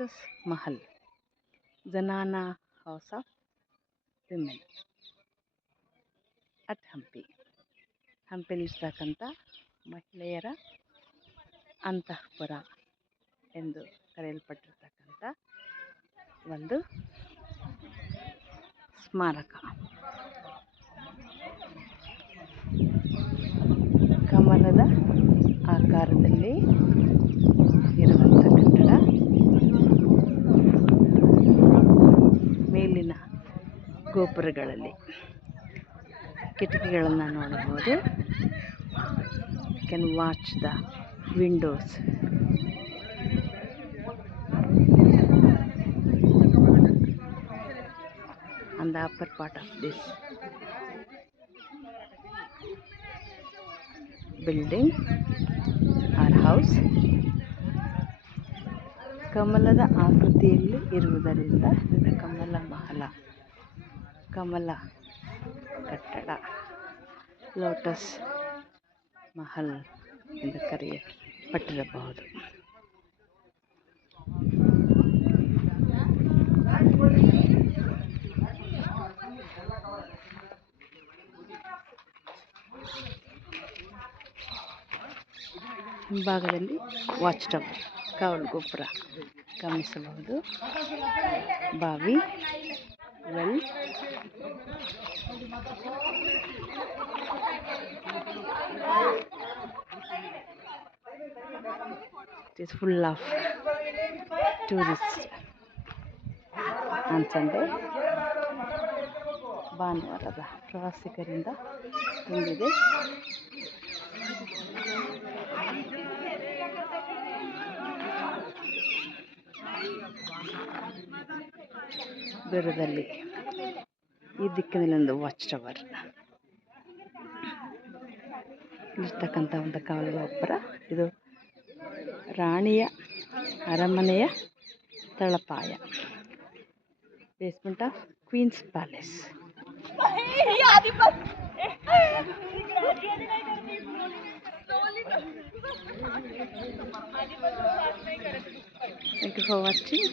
Lotus Mahal, zenana house of women at Hampi. ಹಂಪಿಲಿರ್ತಕ್ಕಂಥ ಮಹಿಳೆಯರ ಅಂತಃಪುರ ಎಂದು ಕರೆಯಲ್ಪಟ್ಟಿರ್ತಕ್ಕಂಥ ಒಂದು ಸ್ಮಾರಕ. ಕಮಲದ ಆಕಾರದಲ್ಲಿ ಇರುವಂಥ ಕಟ್ಟಡ. ಮೇಲಿನ ಗೋಪುರಗಳಲ್ಲಿ ಕಿಟಕಿಗಳನ್ನು ನೋಡಬಹುದು. Can watch the Windows. On the upper part of this building or house, ಕಮಲದ ಆಕೃತಿಯಲ್ಲಿ ಇರುವುದರಿಂದ ಕಮಲ ಮಹಲ, ಕಮಲ ಕಟ್ಟಡ, ಲೋಟಸ್ ಮಹಲ್ ಎಂದು ಕರೆಯಲ್ಪಟ್ಟಿರಬಹುದು. ಹಿಂಭಾಗದಲ್ಲಿ ವಾಚ್ ಟವರ್, ಕಾವಲು ಗೋಪುರ ಗಮನಿಸಬಹುದು. ಬಾವಿ, well, it is full of tourists on Sunday. ಭಾನುವಾರದ ಪ್ರವಾಸಿಗರಿಂದ ತುಂಬಿದೆ. ದೂರದಲ್ಲಿ ಈ ದಿಕ್ಕಿನಲ್ಲೊಂದು ವಾಚ್ ಟವರ್ ಇರ್ತಕ್ಕಂಥ ಒಂದು ಕಾವಲು ಗೋಪುರ. ಇದು ರಾಣಿಯ ಅರಮನೆಯ ತಳಪಾಯ, basement of queen's palace. Thank you for watching.